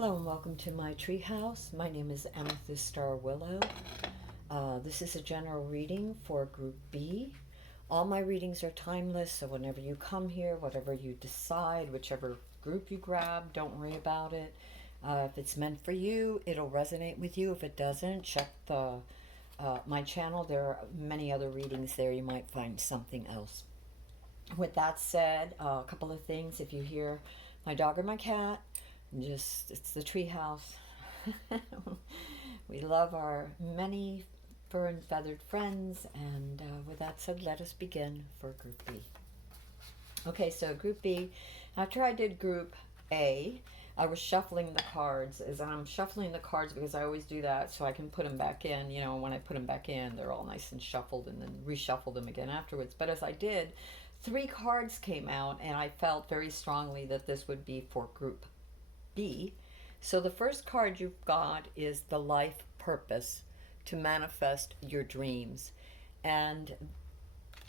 Hello and welcome to my treehouse. My name is Amethyst Star Willow. This is a general reading for Group B. All my readings are timeless, so whenever you come here, whatever you decide, whichever group you grab, don't worry about it. If it's meant for you, it'll resonate with you. If it doesn't, check my channel. There are many other readings there. You might find something else. With that said, a couple of things. If you hear my dog or my cat, it's the treehouse. We love our many fur and feathered friends, and with that said, let us begin for Group B. Okay, so Group B, after I did Group A, I was shuffling the cards. As I'm shuffling the cards, because I always do that so I can put them back in. You know, when I put them back in, they're all nice and shuffled, and then reshuffle them again afterwards. But as I did, 3 cards came out, and I felt very strongly that this would be for Group B. So the first card you've got is the life purpose to manifest your dreams. And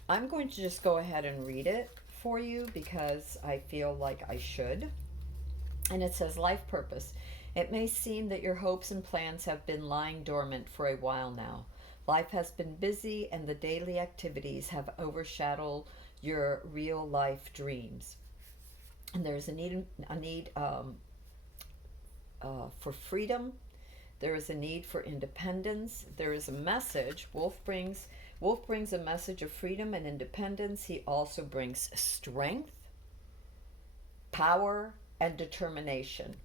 I'm going to just go ahead and read it for you because I feel like I should. And it says, life purpose. It may seem that your hopes and plans have been lying dormant for a while now. Life has been busy and the daily activities have overshadowed your real life dreams. And there's a need for freedom. There is a need for independence. There is a message. Wolf brings a message of freedom and independence. He also brings strength, power, and determination.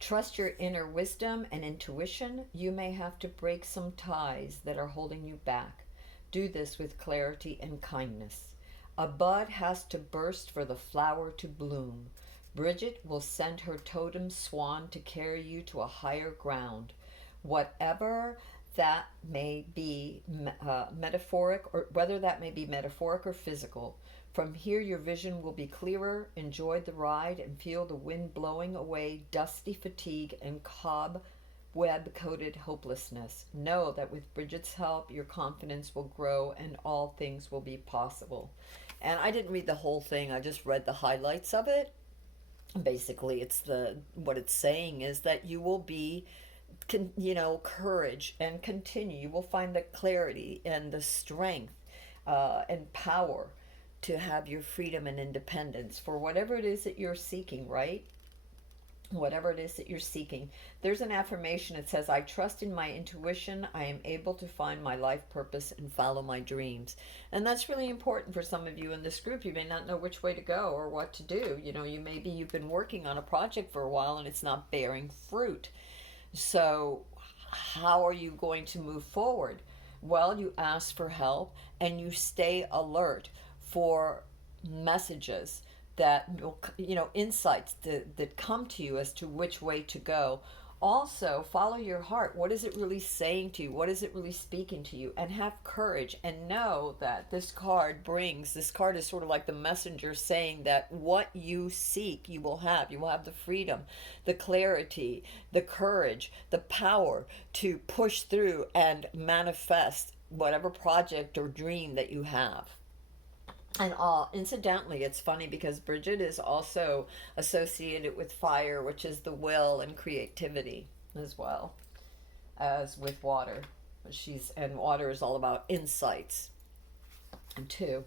Trust your inner wisdom and intuition. You may have to break some ties that are holding you back. Do this with clarity and kindness. A bud has to burst for the flower to bloom. Bridget will send her totem swan to carry you to a higher ground. Whatever that may be metaphoric, or whether that may be metaphoric or physical. From here your vision will be clearer. Enjoy the ride and feel the wind blowing away dusty fatigue and cobweb-coated hopelessness. Know that with Bridget's help your confidence will grow and all things will be possible. And I didn't read the whole thing, I just read the highlights of it. Basically, what it's saying is that you will be, courage and continue. You will find the clarity and the strength and power to have your freedom and independence for whatever it is that you're seeking, right? Whatever it is that you're seeking. There's an affirmation. It says, I trust in my intuition. I am able to find my life purpose and follow my dreams. And that's really important for some of you in this group. You may not know which way to go or what to do. You've been working on a project for a while and it's not bearing fruit. So how are you going to move forward? Well, you ask for help and you stay alert for messages that, insights that come to you as to which way to go. Also, follow your heart. What is it really saying to you? What is it really speaking to you? And have courage and know that this card is sort of like the messenger saying that what you seek, you will have. You will have the freedom, the clarity, the courage, the power to push through and manifest whatever project or dream that you have. And incidentally, it's funny because Bridget is also associated with fire, which is the will and creativity, as well as with water. And water is all about insights, too.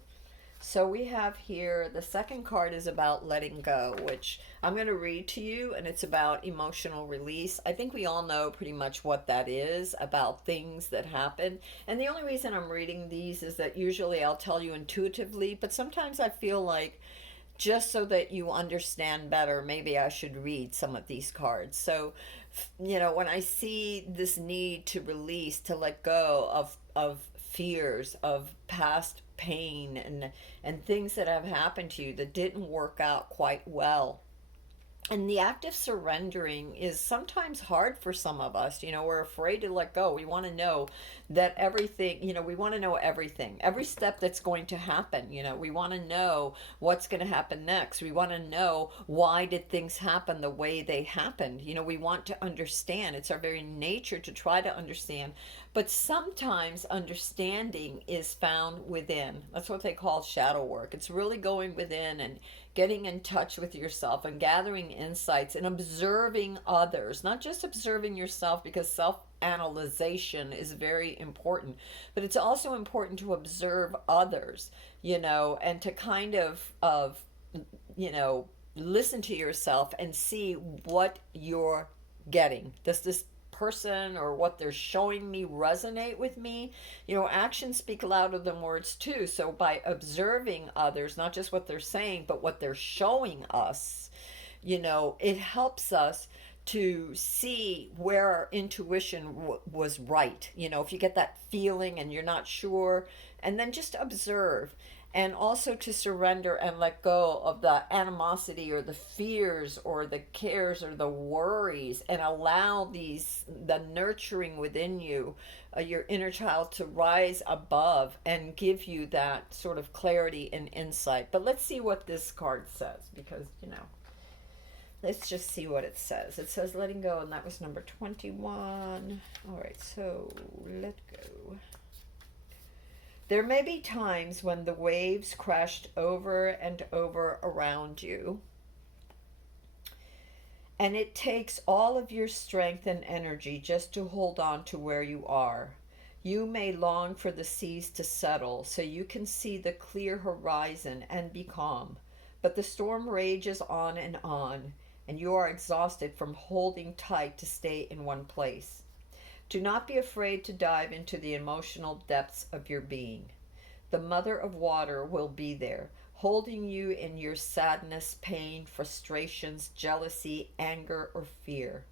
So we have here, the second card is about letting go, which I'm going to read to you, and it's about emotional release. I think we all know pretty much what that is, about things that happen. And the only reason I'm reading these is that usually I'll tell you intuitively, but sometimes I feel like just so that you understand better, maybe I should read some of these cards. So, when I see this need to release, to let go of fears, of past pain and things that have happened to you that didn't work out quite well. And the act of surrendering is sometimes hard for some of us. We're afraid to let go. We want to know that everything, we want to know everything, every step that's going to happen. We want to know what's going to happen next. We want to know why did things happen the way they happened. We want to understand. It's our very nature to try to understand. But sometimes understanding is found within. That's what they call shadow work. It's really going within and getting in touch with yourself and gathering insights and observing others, not just observing yourself, because self-analyzation is very important, but it's also important to observe others, and to kind of you know listen to yourself and see what you're getting. Does this person or what they're showing me resonate with me? Actions speak louder than words too. So by observing others, not just what they're saying, but what they're showing us, it helps us to see where our intuition was right. If you get that feeling and you're not sure, and then just observe, and also to surrender and let go of the animosity or the fears or the cares or the worries, and allow the nurturing within you, your inner child, to rise above and give you that sort of clarity and insight. But let's see what this card says, because let's just see what it says. It says letting go, and that was number 21. All right, so let go. There may be times when the waves crashed over and over around you, and it takes all of your strength and energy just to hold on to where you are. You may long for the seas to settle so you can see the clear horizon and be calm, but the storm rages on, and you are exhausted from holding tight to stay in one place. Do not be afraid to dive into the emotional depths of your being. The Mother of Water will be there, holding you in your sadness, pain, frustrations, jealousy, anger, or fear.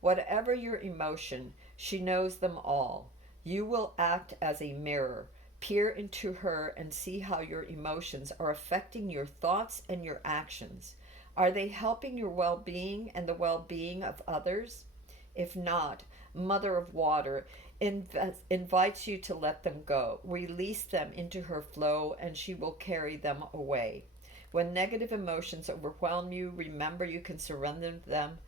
Whatever your emotion, she knows them all. You will act as a mirror. Peer into her and see how your emotions are affecting your thoughts and your actions. Are they helping your well-being and the well-being of others? If not, Mother of Water invites you to let them go. Release them into her flow, and she will carry them away. When negative emotions overwhelm you, remember you can surrender them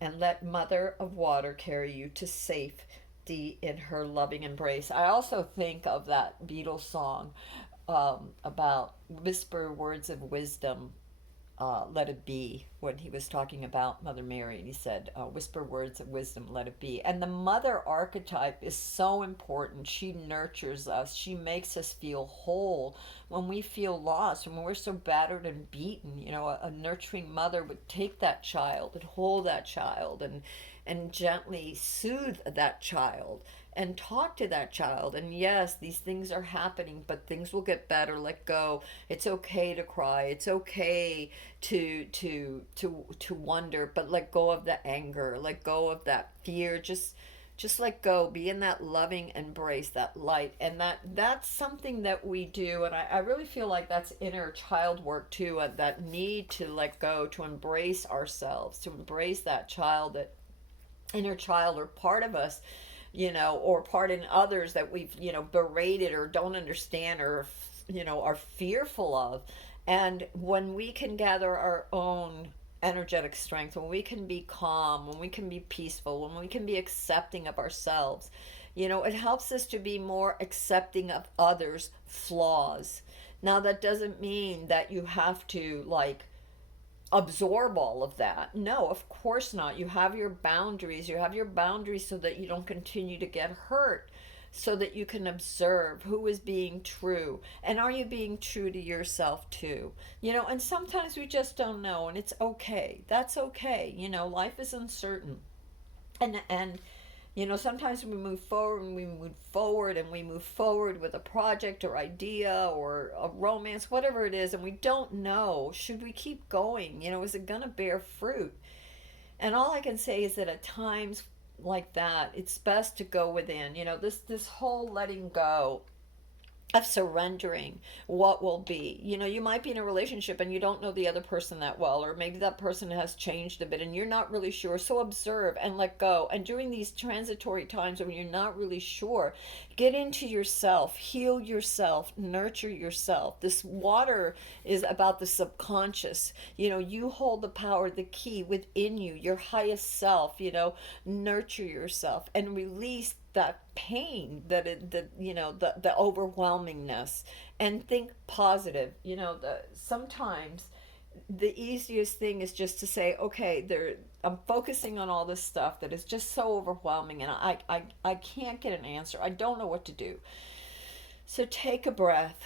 and let Mother of Water carry you to safety in her loving embrace. I also think of that Beatles song about whisper words of wisdom, let it be, when he was talking about Mother Mary, and he said, whisper words of wisdom, let it be. And the mother archetype is so important. She nurtures us. She makes us feel whole when we feel lost, when we're so battered and beaten. A nurturing mother would take that child and hold that child and gently soothe that child and talk to that child. And yes, these things are happening, but things will get better. Let go. It's okay to cry. It's okay to wonder, but let go of the anger. Let go of that fear. Just let go. Be in that loving embrace, that light. And that's something that we do. And I really feel like that's inner child work too, that need to let go, to embrace ourselves, to embrace that child, that inner child or part of us, or part in others that we've, berated or don't understand or, are fearful of. And when we can gather our own energetic strength, when we can be calm, when we can be peaceful, when we can be accepting of ourselves, it helps us to be more accepting of others' flaws. Now, that doesn't mean that you have to, absorb all of that. No, of course not. You have your boundaries. You have your boundaries so that you don't continue to get hurt, so that you can observe who is being true, and are you being true to yourself too. And sometimes we just don't know, and it's okay. That's okay. Life is uncertain, and sometimes we move forward and we move forward with a project or idea or a romance, whatever it is, and we don't know, should we keep going? Is it going to bear fruit? And all I can say is that at times like that, it's best to go within. This whole letting go of surrendering what will be. You might be in a relationship and you don't know the other person that well, or maybe that person has changed a bit and you're not really sure. So observe and let go. And during these transitory times when you're not really sure, get into yourself, heal yourself, nurture yourself. This water is about the subconscious. You hold the power, the key within you, your highest self. Nurture yourself and release that pain, the overwhelmingness, and think positive. Sometimes the easiest thing is just to say, okay, I'm focusing on all this stuff that is just so overwhelming, and I can't get an answer. I don't know what to do. So take a breath,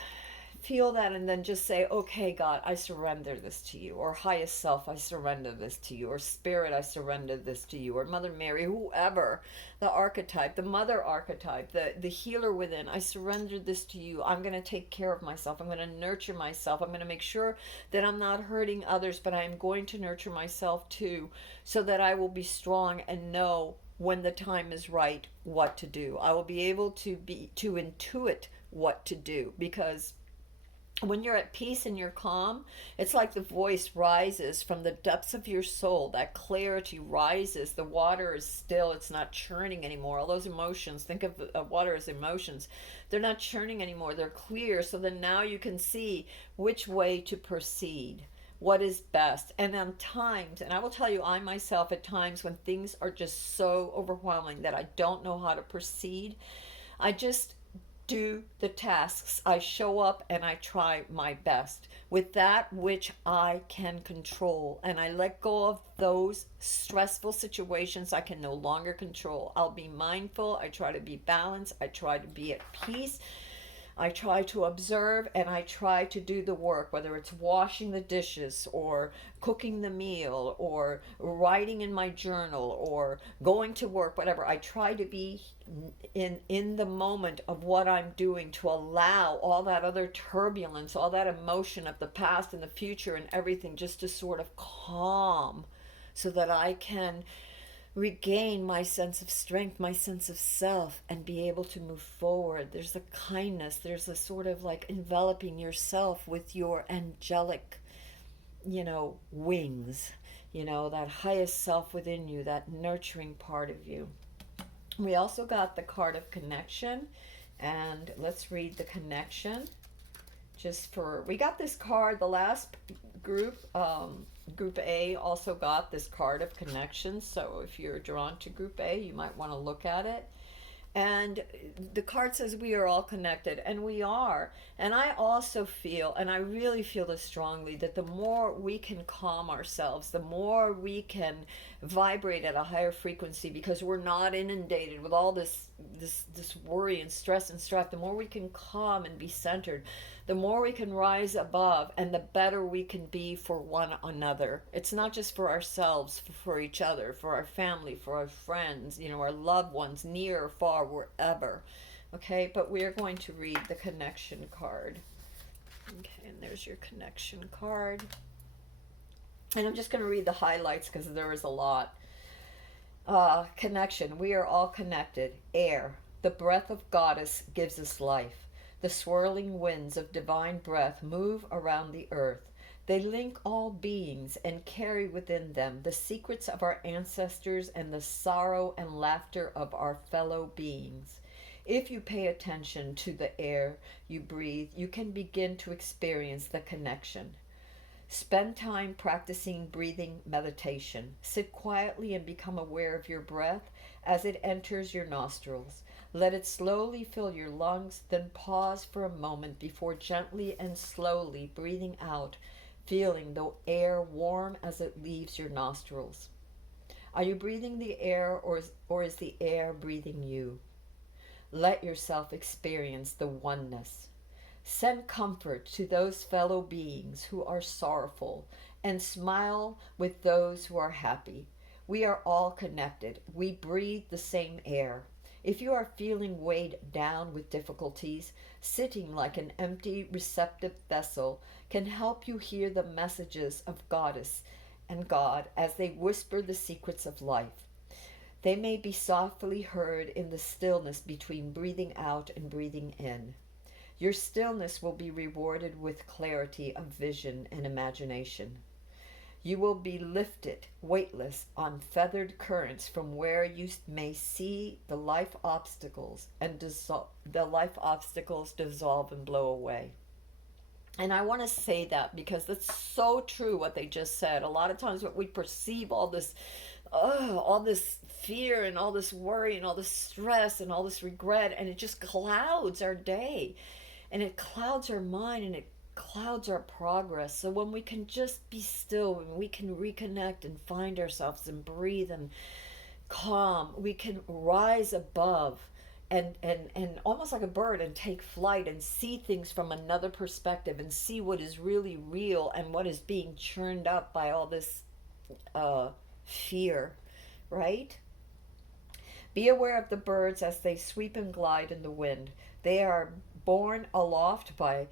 feel that, and then just say, okay, God, I surrender this to you. Or highest self, I surrender this to you. Or spirit, I surrender this to you. Or Mother Mary, whoever, the archetype, the mother archetype, the healer within, I surrender this to you. I'm going to take care of myself. I'm going to nurture myself. I'm going to make sure that I'm not hurting others, but I am going to nurture myself too, so that I will be strong and know when the time is right what to do. I will be able to intuit what to do, because when you're at peace and you're calm, it's like the voice rises from the depths of your soul. That clarity rises. The water is still, it's not churning anymore. All those emotions, think of water as emotions. They're not churning anymore. They're clear. So then now you can see which way to proceed, what is best. And on times, and I will tell you, I myself, at times when things are just so overwhelming that I don't know how to proceed, I just do the tasks. I show up and I try my best with that which I can control. And I let go of those stressful situations I can no longer control. I'll be mindful. I try to be balanced. I try to be at peace. I try to observe, and I try to do the work, whether it's washing the dishes or cooking the meal or writing in my journal or going to work, whatever. I try to be in the moment of what I'm doing, to allow all that other turbulence, all that emotion of the past and the future and everything just to sort of calm, so that I can regain my sense of strength, my sense of self, and be able to move forward. There's a kindness, there's a sort of like enveloping yourself with your angelic, wings, that highest self within you, that nurturing part of you. We also got the card of connection, and let's read the connection. We got this card, the last group, Group A also got this card of connection. So if you're drawn to Group A, you might want to look at it. And the card says we are all connected, and we are. And I also feel, and I really feel this strongly, that the more we can calm ourselves, the more we can vibrate at a higher frequency, because we're not inundated with all this worry and stress and strife. The more we can calm and be centered, the more we can rise above, and the better we can be for one another. It's not just for ourselves, for each other, for our family, for our friends, our loved ones, near or far, wherever. Okay, but we are going to read the connection card. Okay, and there's your connection card. And I'm just going to read the highlights because there is a lot. Connection. We are all connected. Air. The breath of Goddess gives us life. The swirling winds of divine breath move around the earth. They link all beings and carry within them the secrets of our ancestors and the sorrow and laughter of our fellow beings. If you pay attention to the air you breathe, you can begin to experience the connection. Spend time practicing breathing meditation. Sit quietly and become aware of your breath as it enters your nostrils. Let it slowly fill your lungs, then pause for a moment before gently and slowly breathing out, feeling the air warm as it leaves your nostrils. Are you breathing the air, or is the air breathing you? Let yourself experience the oneness. Send comfort to those fellow beings who are sorrowful, and smile with those who are happy. We are all connected. We breathe the same air. If you are feeling weighed down with difficulties, sitting like an empty, receptive vessel can help you hear the messages of Goddess and God as they whisper the secrets of life. They may be softly heard in the stillness between breathing out and breathing in. Your stillness will be rewarded with clarity of vision and imagination. You will be lifted, weightless, on feathered currents from where you may see the life obstacles and dissolve and blow away. And I want to say that because that's so true what they just said. A lot of times what we perceive all this fear and all this worry and all this stress and all this regret, and it just clouds our day, and it clouds our mind, and it clouds are progress. So when we can just be still and we can reconnect and find ourselves and breathe and calm, we can rise above and almost like a bird and take flight and see things from another perspective and see what is really real and what is being churned up by all this fear, right? Be aware of the birds as they sweep and glide in the wind. They are borne aloft by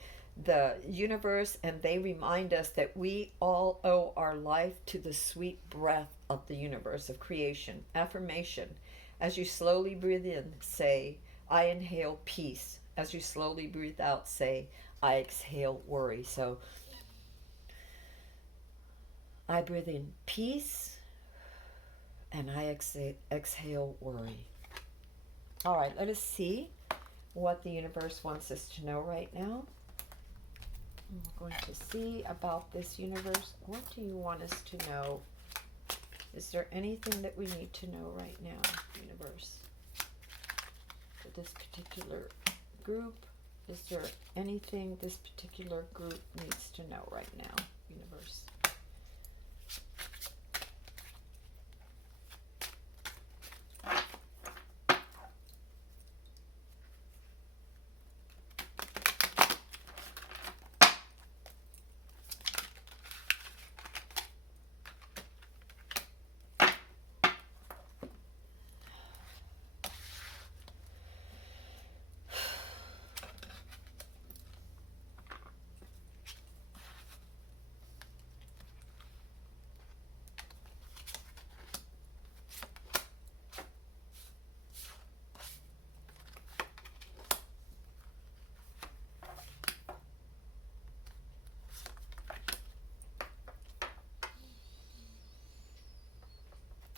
the universe, and they remind us that we all owe our life to the sweet breath of the universe, of creation. Affirmation. As you slowly breathe in, say, I inhale peace. As you slowly breathe out, say, I exhale worry. So I breathe in peace and I exhale worry. All right, let us see what the universe wants us to know right now. We're going to see about this universe. What do you want us to know? Is there anything that we need to know right now, universe? For this particular group, is there anything this particular group needs to know right now, universe?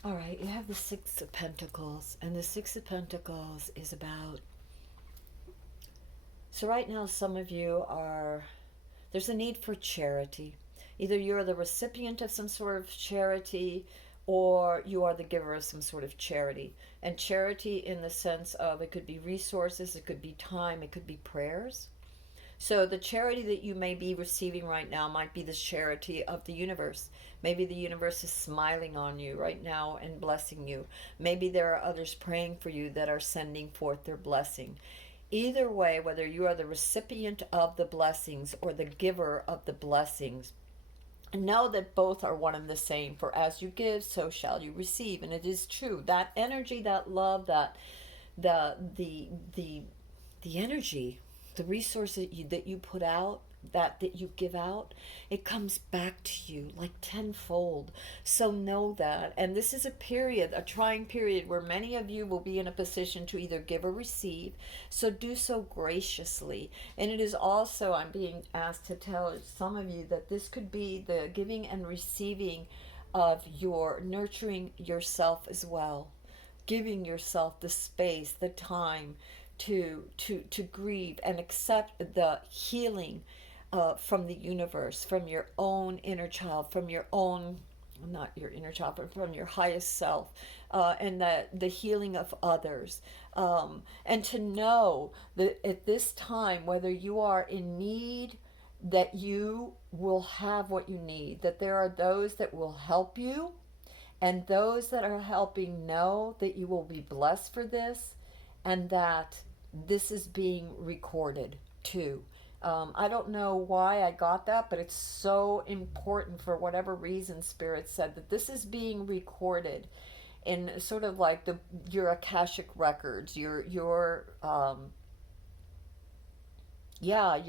All right, you have the Six of Pentacles, and the Six of Pentacles is about... So right now, some of you are... There's a need for charity. Either you're the recipient of some sort of charity, or you are the giver of some sort of charity. And charity in the sense of, it could be resources, it could be time, it could be prayers. So the charity that you may be receiving right now might be the charity of the universe. Maybe the universe is smiling on you right now and blessing you. Maybe there are others praying for you that are sending forth their blessing. Either way, whether you are the recipient of the blessings or the giver of the blessings, know that both are one and the same. For as you give, so shall you receive. And it is true. That energy, that love, that the energy, the resource that you put out, that you give out, it comes back to you like tenfold. So know that. And this is a period, a trying period, where many of you will be in a position to either give or receive. So do so graciously. And it is also, I'm being asked to tell some of you that this could be the giving and receiving of your nurturing yourself as well. Giving yourself the space, the time to grieve and accept the healing from the universe, from your own inner child, from your own, not your inner child, but from your highest self, and the healing of others. And to know that at this time, whether you are in need, that you will have what you need, that there are those that will help you, and those that are helping know that you will be blessed for this, and that this is being recorded too. I don't know why I got that, but it's so important for whatever reason Spirit said that this is being recorded in sort of like your Akashic records, your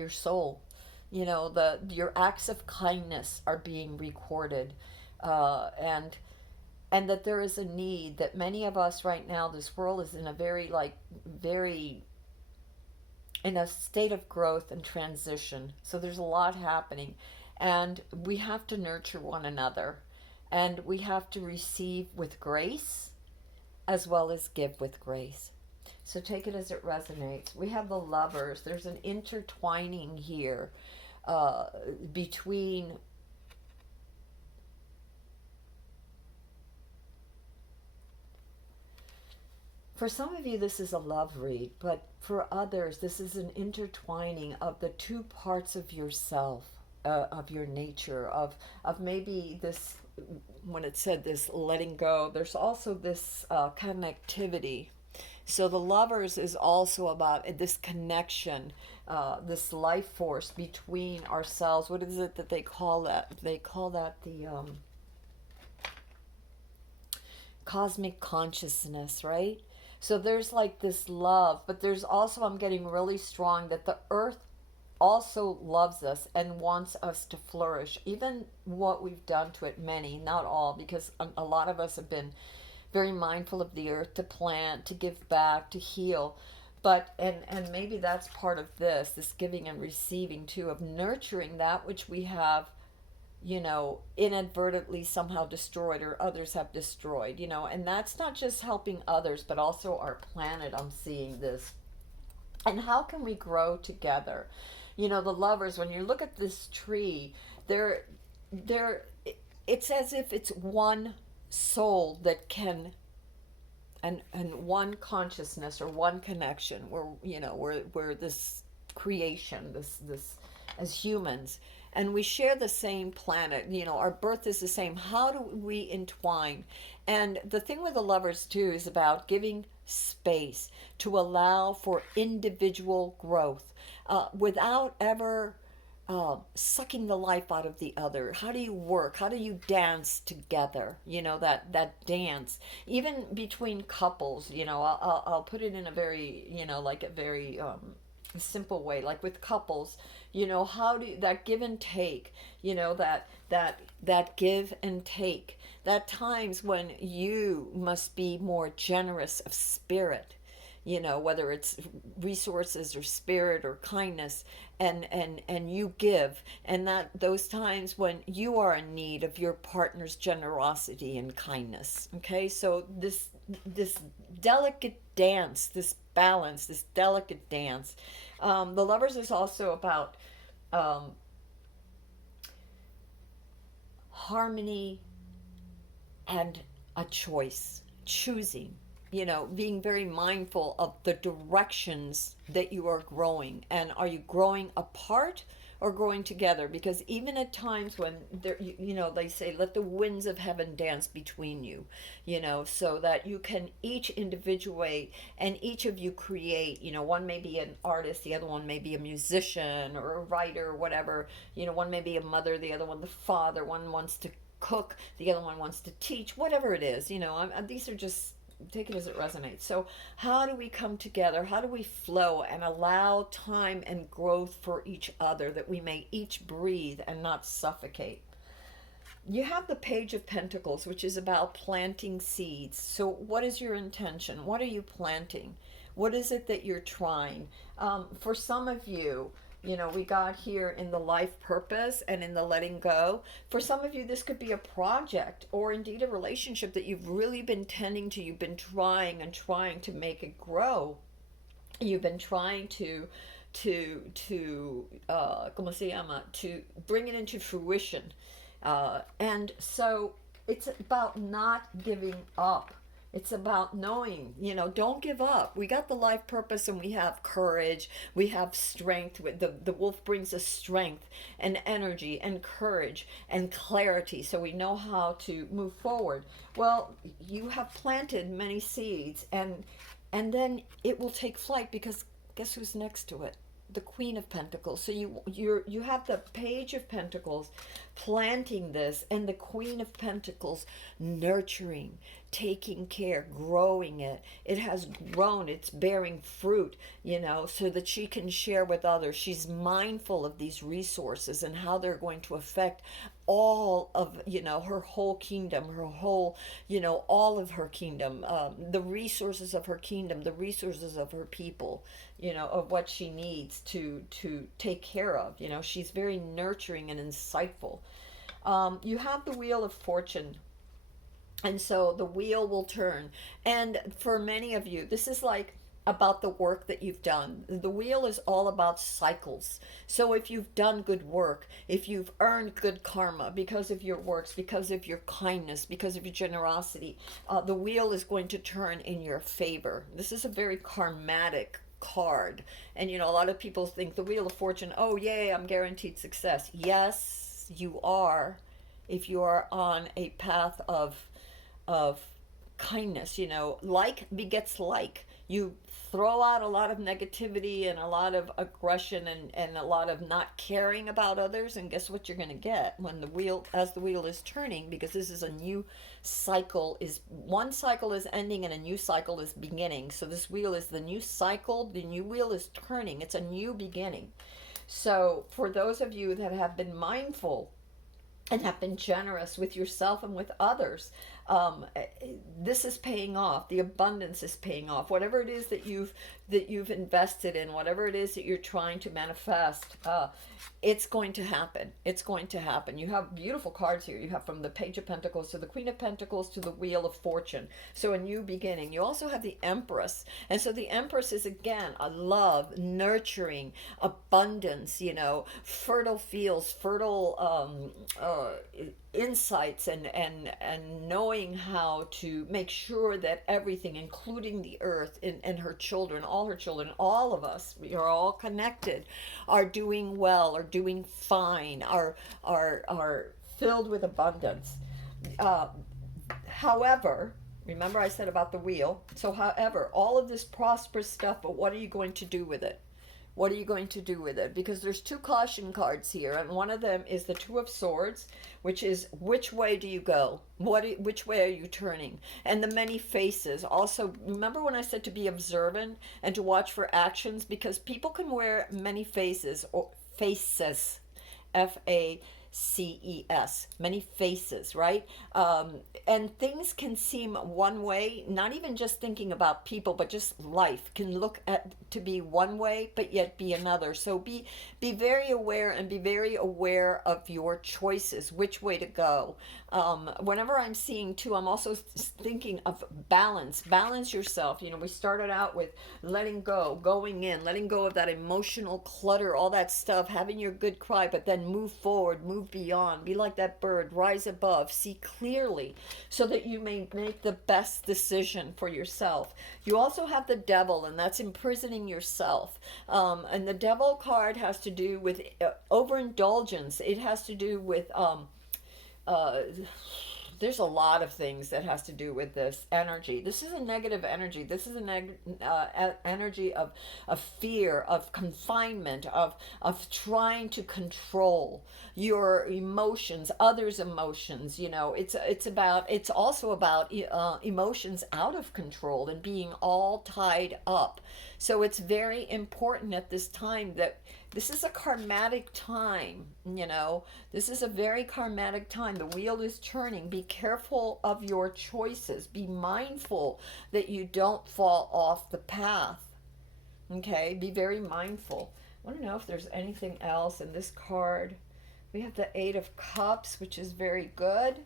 soul. You know, your acts of kindness are being recorded, and that there is a need that many of us right now, this world is in a very in a state of growth and transition. So there's a lot happening, and we have to nurture one another, and we have to receive with grace as well as give with grace. So take it as it resonates. We have the Lovers. There's an intertwining here between For some of you, this is a love read, but for others, this is an intertwining of the two parts of yourself, of your nature, of maybe this, when it said this letting go, there's also this connectivity. So the lovers is also about this connection, this life force between ourselves. What is it that they call that? They call that the cosmic consciousness, right? So there's like this love, but there's also, I'm getting really strong that the earth also loves us and wants us to flourish. Even what we've done to it, many, not all, because a lot of us have been very mindful of the earth, to plant, to give back, to heal. But and maybe that's part of this giving and receiving too, of nurturing that which we have, inadvertently somehow destroyed, or others have destroyed, and that's not just helping others, but also our planet. I'm seeing this. And how can we grow together? The lovers, when you look at this tree, they're it's as if it's one soul that can, and one consciousness, or one connection, where we're this creation, this as humans, and we share the same planet. Our birth is the same. How do we entwine? And the thing with the lovers too is about giving space to allow for individual growth, without ever sucking the life out of the other. How do you work? How do you dance together? That dance, even between couples. I'll put it in a very, like a very simple way, like with couples. How do that give and take? That give and take. That times when you must be more generous of spirit, whether it's resources or spirit or kindness, and you give, and that those times when you are in need of your partner's generosity and kindness. Okay, so this delicate dance, this balance, this delicate dance. The lovers is also about harmony and a choice, choosing, being very mindful of the directions that you are growing. And are you growing apart or growing together? Because even at times when there, they say, let the winds of heaven dance between you, so that you can each individuate, and each of you create. One may be an artist, the other one may be a musician or a writer or whatever. One may be a mother, the other one the father. One wants to cook, the other one wants to teach, whatever it is. These are just, take it as it resonates. So how do we come together? How do we flow and allow time and growth for each other, that we may each breathe and not suffocate? You have the Page of Pentacles, which is about planting seeds. So what is your intention? What are you planting? What is it that you're trying? For some of you, we got here in the life purpose and in the letting go. For some of you, this could be a project, or indeed a relationship that you've really been tending to. You've been trying and trying to make it grow. You've been trying to ¿cómo se llama? To bring it into fruition. And so it's about not giving up. It's about knowing, don't give up. We got the life purpose, and we have courage. We have strength. The wolf brings us strength and energy and courage and clarity, so we know how to move forward. Well, you have planted many seeds, and then it will take flight, because guess who's next to it? The Queen of Pentacles. So you have the Page of Pentacles planting this, and the Queen of Pentacles nurturing, taking care, growing it. It has grown, it's bearing fruit, so that she can share with others. She's mindful of these resources and how they're going to affect all of, her whole kingdom, her whole, all of her kingdom, the resources of her kingdom, the resources of her people, of what she needs to take care of. She's very nurturing and insightful. You have the Wheel of Fortune. And so the wheel will turn. And for many of you, this is like about the work that you've done. The wheel is all about cycles. So if you've done good work, if you've earned good karma because of your works, because of your kindness, because of your generosity, the wheel is going to turn in your favor. This is a very karmatic card. And a lot of people think the Wheel of Fortune, oh yay, I'm guaranteed success. Yes, you are, if you are on a path of kindness. Like begets like. You throw out a lot of negativity and a lot of aggression and a lot of not caring about others, and guess what you're going to get when as the wheel is turning, because this is a new cycle. Is one cycle is ending and a new cycle is beginning. So this wheel is the new cycle. The new wheel is turning. It's a new beginning. So for those of you that have been mindful and have been generous with yourself and with others, this is paying off. The abundance is paying off. Whatever it is that you've invested in, whatever it is that you're trying to manifest, it's going to happen. It's going to happen. You have beautiful cards here. You have from the Page of Pentacles to the Queen of Pentacles to the Wheel of Fortune. So a new beginning. You also have the Empress. And so the Empress is, again, a love, nurturing, abundance, fertile fields, fertile insights, and knowing how to make sure that everything, including the earth and her children, all of us, we are all connected, are doing well, are doing fine, are filled with abundance. However, remember I said about the wheel. So however, all of this prosperous stuff, but what are you going to do with it? What are you going to do with it? Because there's two caution cards here, and one of them is the Two of Swords, which is which way do you go? Which way are you turning? And the many faces. Also, remember when I said to be observant and to watch for actions, because people can wear many faces, or faces, FACES, many faces, right? And things can seem one way, not even just thinking about people, but just life can look to be one way, but yet be another. So be very aware, and be very aware of your choices, which way to go. Whenever I'm seeing too, I'm also thinking of balance. Balance yourself. We started out with letting go, going in, letting go of that emotional clutter, all that stuff, having your good cry, but then move forward, move beyond, be like that bird, rise above, see clearly, so that you may make the best decision for yourself. You also have the Devil, and that's imprisoning yourself. And the Devil card has to do with overindulgence. It has to do with there's a lot of things that has to do with this energy. This is a negative energy. This is an energy of fear, of confinement, of trying to control your emotions, others' emotions. It's also about emotions out of control and being all tied up. So it's very important at this time that this is a karmatic time, This is a very karmatic time. The wheel is turning. Be careful of your choices. Be mindful that you don't fall off the path. Okay? Be very mindful. I want to know if there's anything else in this card. We have the Eight of Cups, which is very good.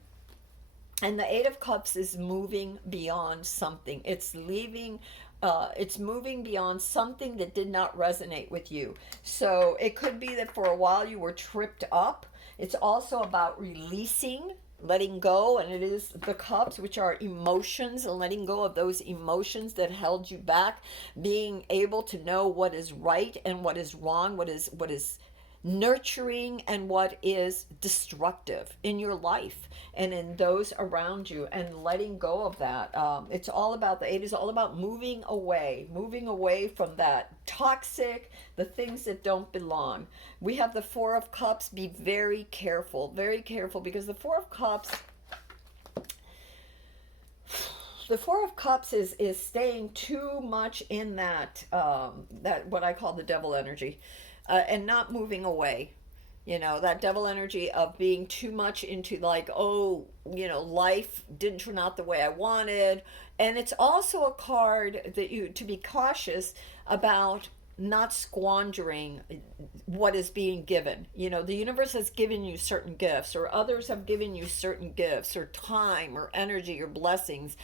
And the Eight of Cups is moving beyond something. It's moving beyond something that did not resonate with you. So it could be that for a while you were tripped up. It's also about releasing, letting go, and it is the Cups, which are emotions, and letting go of those emotions that held you back, being able to know what is right and what is wrong, what is nurturing and what is destructive in your life and in those around you, and letting go of that. It's all about, the Eight is all about moving away from that toxic, the things that don't belong. We have the Four of Cups. Be very careful, because the Four of Cups, is staying too much in that what I call the Devil energy. And not moving away, that Devil energy of being too much into life didn't turn out the way I wanted. And it's also a card that to be cautious about not squandering what is being given. You know, the universe has given you certain gifts, or others have given you certain gifts, or time, or energy, or blessings.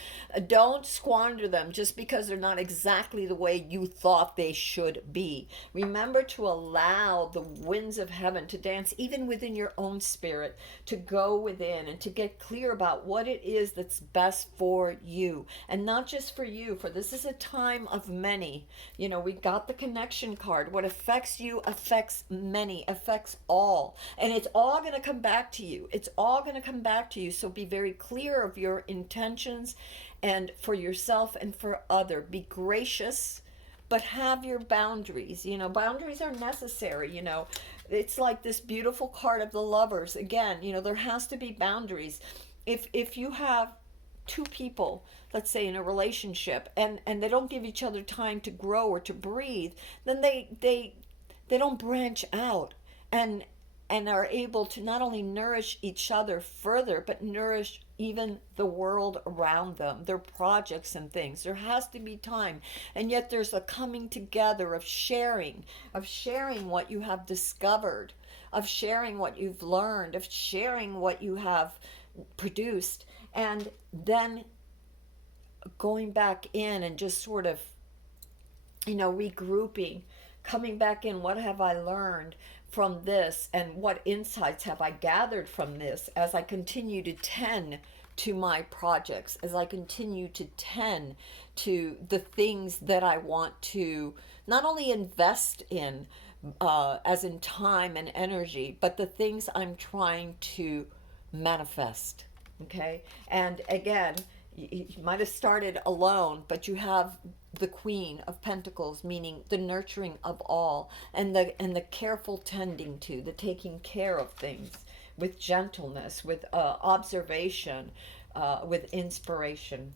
Don't squander them just because they're not exactly the way you thought they should be. Remember to allow the winds of heaven to dance even within your own spirit, to go within and to get clear about what it is that's best for you. And not just for you, for this is a time of many. You know, we got the connection card. What affects you affects many, affects all. And it's all going to come back to you. It's all going to come back to you. So be very clear of your intentions, and for yourself and for other. Be gracious, but have your boundaries. You know, boundaries are necessary. You know, it's like this beautiful card of the Lovers. Again, you know, there has to be boundaries. If you have two people, let's say in a relationship, and they don't give each other time to grow or to breathe, then they don't branch out and are able to not only nourish each other further, but nourish even the world around them, their projects and things. There has to be time. And yet there's a coming together of sharing what you have discovered, of sharing what you've learned, of sharing what you have produced, and then going back in and just sort of, you know, regrouping, coming back in. What have I learned from this, and what insights have I gathered from this as I continue to tend to my projects, as I continue to tend to the things that I want to not only invest in, as in time and energy, but the things I'm trying to manifest. Okay. And again, you might have started alone, but you have the Queen of Pentacles, meaning the nurturing of all, and the careful tending to, the taking care of things with gentleness, with observation, with inspiration.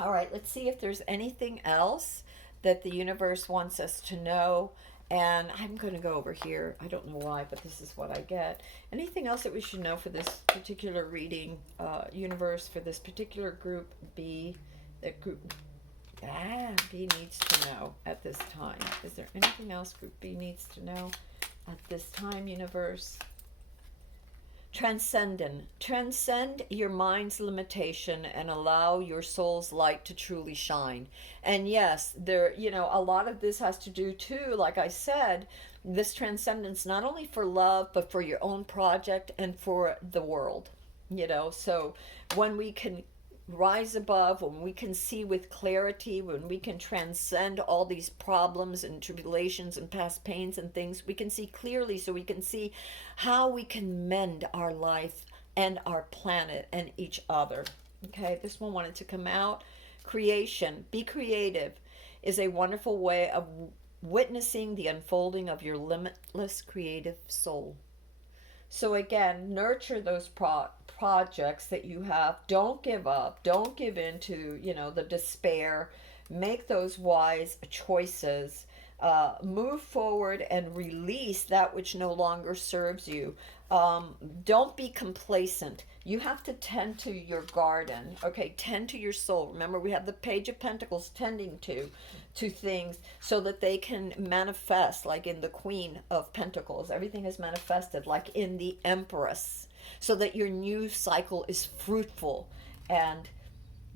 All right, let's see if there's anything else that the universe wants us to know. And I'm going to go over here. I don't know why, but this is what I get. Anything else that we should know for this particular reading, universe, for this particular group B, that group B needs to know at this time? Is there anything else group B needs to know at this time, universe? Transcend your mind's limitation and allow your soul's light to truly shine. And yes, there, you know, a lot of this has to do too, like I said, this transcendence not only for love, but for your own project and for the world. You know, so when we can rise above, when we can see with clarity, when we can transcend all these problems and tribulations and past pains and things, we can see clearly, so we can see how we can mend our life and our planet and each other. Okay, this one wanted to come out. Creation, be creative, is a wonderful way of witnessing the unfolding of your limitless creative soul. So again, nurture those projects that you have. Don't give up. Don't give in to, you know, the despair. Make those wise choices. Move forward and release that which no longer serves you. Don't be complacent. You have to tend to your garden. Okay, tend to your soul. Remember, we have the Page of Pentacles, tending to things so that they can manifest, like in the Queen of Pentacles. Everything is manifested, like in the Empress, so that your new cycle is fruitful and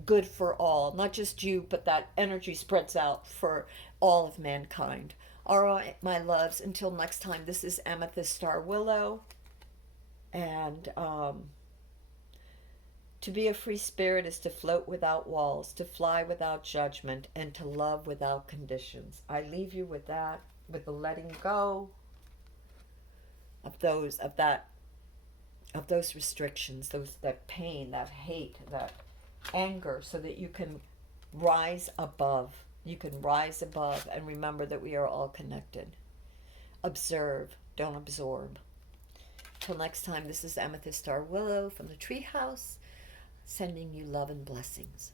good for all. Not just you, but that energy spreads out for all of mankind. All right, my loves, until next time, this is Amethyst Star Willow. And to be a free spirit is to float without walls, to fly without judgment, and to love without conditions. I leave you with that, with the letting go of those restrictions, that pain, that hate, that anger, so that you can rise above. You can rise above and remember that we are all connected. Observe, don't absorb. Till next time, this is Amethyst Star Willow from the Treehouse, sending you love and blessings.